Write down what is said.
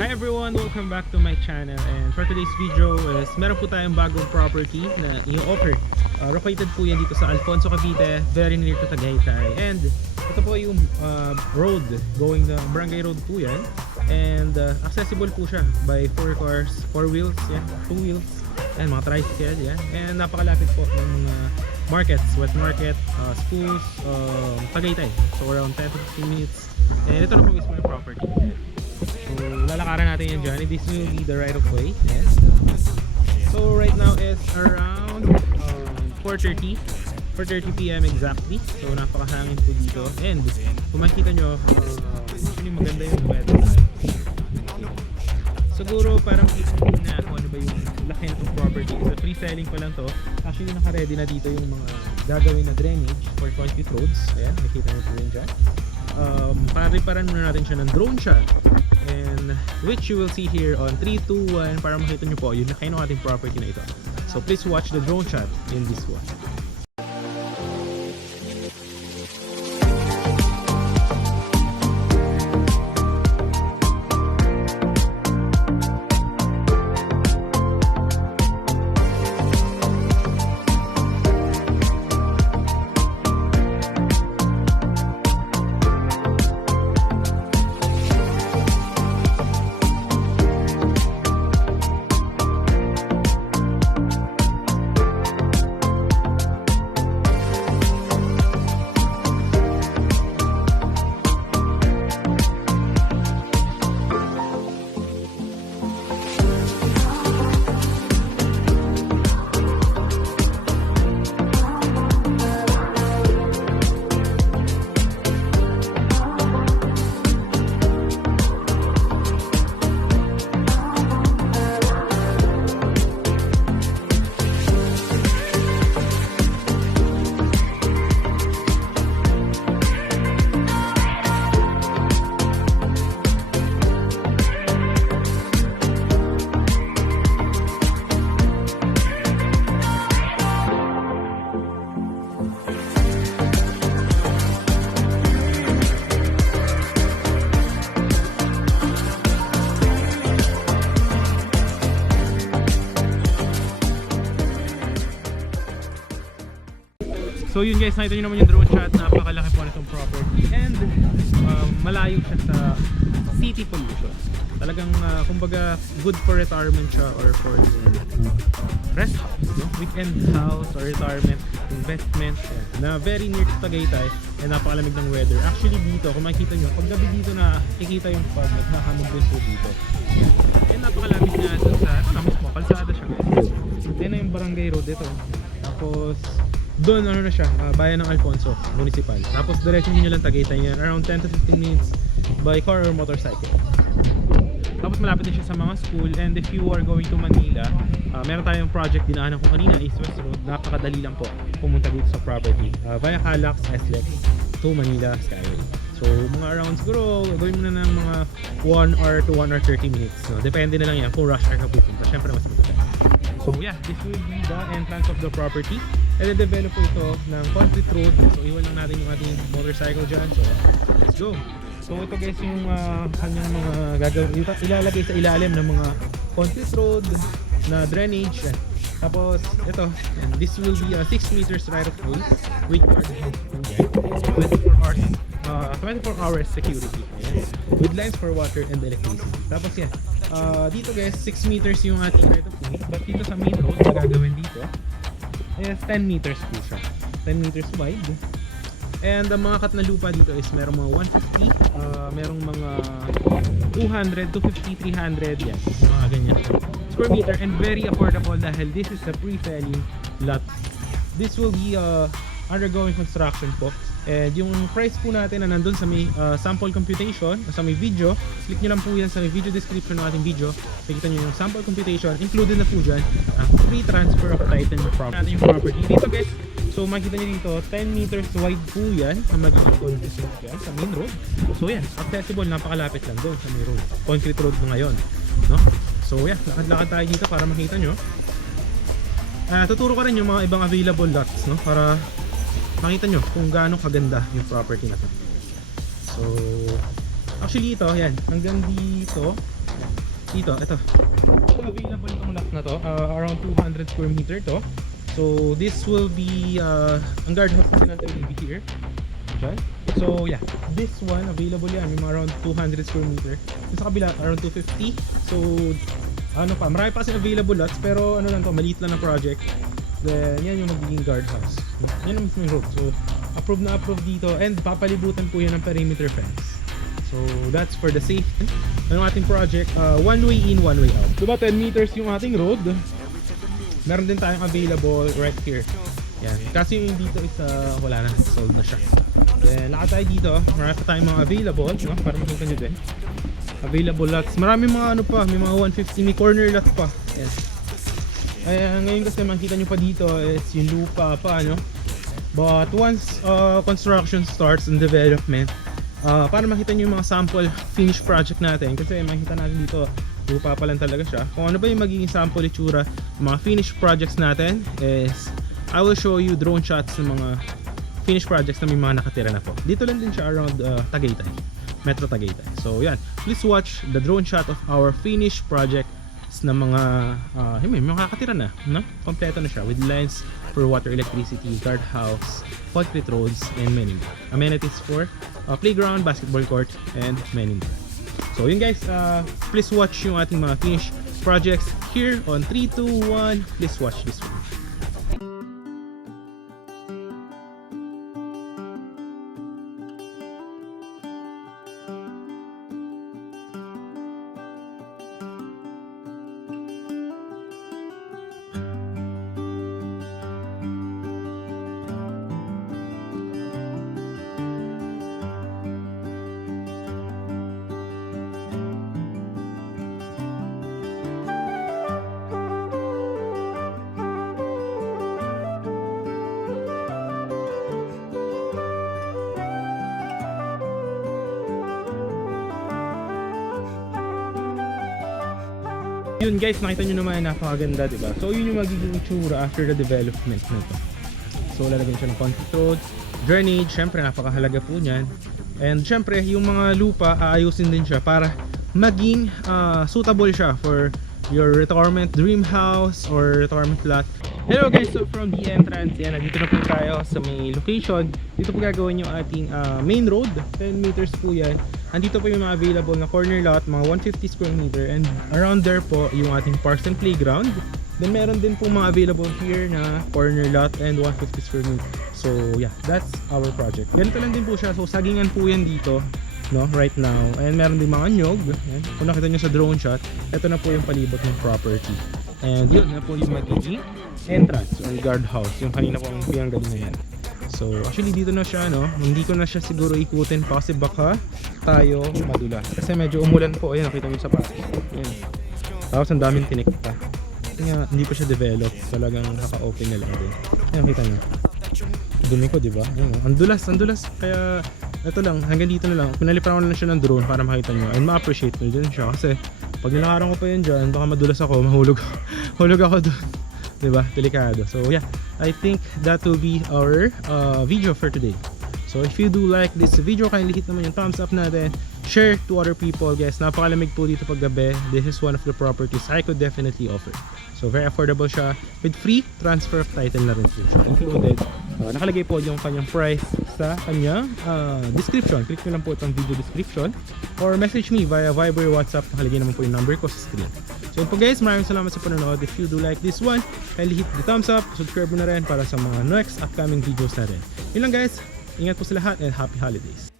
Hi everyone! Welcome back to my channel, and for today's video is meron po tayong bagong property na i-offer. Located po yan dito sa Alfonso, Cavite, very near to Tagaytay. And ito po yung road, going the Barangay Road po yan. And accessible po siya by 4 cars, 4 wheels, yeah, 2 wheels, and mga tricycle, yeah. And napakalapit po ng markets, wet market, schools, Tagaytay. So around 10 to 15 minutes. And ito na po mismo yung property. So lalakaran natin yan dyan. This will be the right of way. Yes. So right now is around 4:30 PM exactly. So napakahangin po dito. And kung makikita nyo, actually maganda yung weather. Siguro parang kita na kung ano ba yung laki ng property. So free selling pa lang to. Actually naka-ready na dito yung mga gagawin na drainage for concrete roads. Ayan, nakita nyo po yun dyan. Pariparan muna natin siya ng drone shot, and which you will see here on 3, 2, 1 para makita nyo po yung laki ng ating property na ito. So please watch the drone shot in this one. So yun guys, nakita nyo naman yung drone shot. Napakalaki po nitong property, and malayo siya sa city pollution. Talagang kumbaga good for retirement siya, or for rest house, no? Weekend house or retirement investment, na very near to Tagaytay, and napakalamig ng weather. Actually dito, kung makikita nyo, pag gabi dito na kikita yung fog, naghahamog din po dito. And napakalapit nga sa mismo, kalsada siya guys. Yan na yung Barangay Road dito. Tapos doon ano na siya, bayan ng Alfonso, municipal. Tapos diretso niyo lang Tagaytay yan, around 10 to 15 minutes by car or motorcycle. Tapos malapit din siya sa mga school, and if you are going to Manila, meron tayong project dinaanan ko kanina, East West Road. Napakadali lang po pumunta dito sa property via Calax, SLEX to Manila Skyway. So mga around siguro gawin mo na ng mga 1 hour to 1 hour 30 minutes, no? Depende na lang yan kung rush hour ka pupunta, syempre mas maganda. So yeah, this will be the entrance of the property. And develop po ito ng concrete road. So iwan lang natin yung ating motorcycle dyan. So let's go. So ito guys yung kanyang mga gagawin, ilalagay sa ilalim ng mga concrete road na drainage. Tapos ito, and this will be a 6 meters right of way with guard 24 hours security. Ayan. With lines for water and electricity. Tapos yan, dito guys 6 meters yung ating right of way, but dito sa main road na gagawin dito is 10 meters po siya, 10 meters wide. And ang mga cut na lupa dito is merong mga 150, merong mga 200, 250, 300, yan, mga ganyan square meter, and very affordable dahil this is a pre-selling lot. This will be undergoing construction po. And yung price po natin na nandun sa may sample computation, sa may video, click nyo lang po yan sa may video description ng ating video. Nakikita nyo yung sample computation, included na po dyan ang free transfer of title ng property. Yung property dito guys, so makikita nyo dito 10 meters wide po yan ang magiging concrete road yan sa main road. So yan, accessible, napakalapit lang doon sa main road, concrete road na ngayon, no? So yeah, lakad-lakad tayo dito para makita nyo. Tuturo ko rin yung mga ibang available lots, no? Para makita nyo kung gaano kaganda yung property na to. So actually ito, yan, hanggang dito dito, ito. So, available itong lot na to, around 200 square meter to. So this will be ang guardhouse kasi natin will be here. Diyan. So yeah, this one available yan, yung around 200 square meter. Yung sa kabila around 250. So ano pa, marami pa kasi available lots pero ano lang to, maliit lang na project. Then yan yung magiging guardhouse. Yan ang mismo yung road. So approve na approve dito and papalibutan po yan ng perimeter fence. So that's for the safety ng ating project. One way in, one way out. Diba 10 meters yung ating road? Meron din tayong available right here. Yan. Kasi yung dito is wala na, sold na siya. Then lakad tayo dito. Marami pa tayong mga available, no? Para makita nyo din. Available lots. Marami mga ano pa, may mga 150, may corner lot pa. Yan. Kaya ngayon kasi makita nyo pa dito is yung lupa pa, no? But once construction starts and development, para makita nyo yung mga sample finished project natin, kasi makita natin dito lupa pa lang talaga siya. Kung ano ba yung magiging sample itsura ng mga finished projects natin is I will show you drone shots ng mga finished projects na may mga nakatira na po. Dito lang din siya around Tagaytay, Metro Tagaytay. So yan, please watch the drone shot of our finished projects na mga may makakatira na, no? Kompleto na siya with lines for water, electricity, guardhouse, concrete roads, and many more. Amenities for playground, basketball court, and many more. So yun guys, please watch yung ating mga finished projects here on 3, 2, 1. Please watch this one. Yun guys, nakita nyo naman napakaganda, diba? So yun yung magiging itsura after the development nito. So lalagyan siya ng concrete roads, drainage, syempre napakahalaga po niyan. And syempre yung mga lupa aayusin din siya para maging suitable siya for your retirement dream house or retirement lot. Hello guys, so from the entrance, yan, nandito na po tayo sa may location. Dito po gagawin yung ating main road, 10 meters po yan. Andito po yung mga available na corner lot, mga 150 square meter, and around there po yung ating parks and playground. Then meron din po mga available here na corner lot and 150 square meter. So yeah, that's our project. Ganito lang din po siya, so sagingan po yan dito, no, right now. And meron din mga nyog. Yan. Kung nakita nyo sa drone shot, ito na po yung palibot ng property. And yun na po yung magiging entrance or guardhouse, yung kanina pong pinanggaling na yan. So actually dito na siya, no, hindi ko na siya siguro ikutin pa kasi baka tayo madulas. Kasi medyo umulan po, ayan, nakita nyo sa path. Ayan. Tapos ang daming tinik pa. Hindi pa siya develop, talagang naka-open na lang din. Ayan, nakita nyo. Dumi ko, diba? Ayan, ang dulas. Kaya ito lang, hanggang dito na lang. Pinalipan ko na lang siya ng drone para makita nyo and ma-appreciate nyo din siya. Kasi pag nilakaran ko pa yun dyan, baka madulas ako, mahulog ako doon. Diba? Delikado. So yeah, I think that will be our video for today. So if you do like this video, kindly hit naman yung thumbs up natin. Share to other people, guys. Napakalamig po dito pag gabi. This is one of the properties I could definitely offer. So very affordable siya with free transfer of title na rin po siya included. Nakalagay po yung kanyang price sa kanyang description. Click nyo lang po itong video description or message me via Viber, WhatsApp. Nakalagay naman po yung number ko sa screen. So yun po guys, maraming salamat sa panonood. If you do like this one, kindly hit the thumbs up, subscribe mo na rin para sa mga next upcoming videos natin. Yun lang guys, ingat po sa lahat and happy holidays.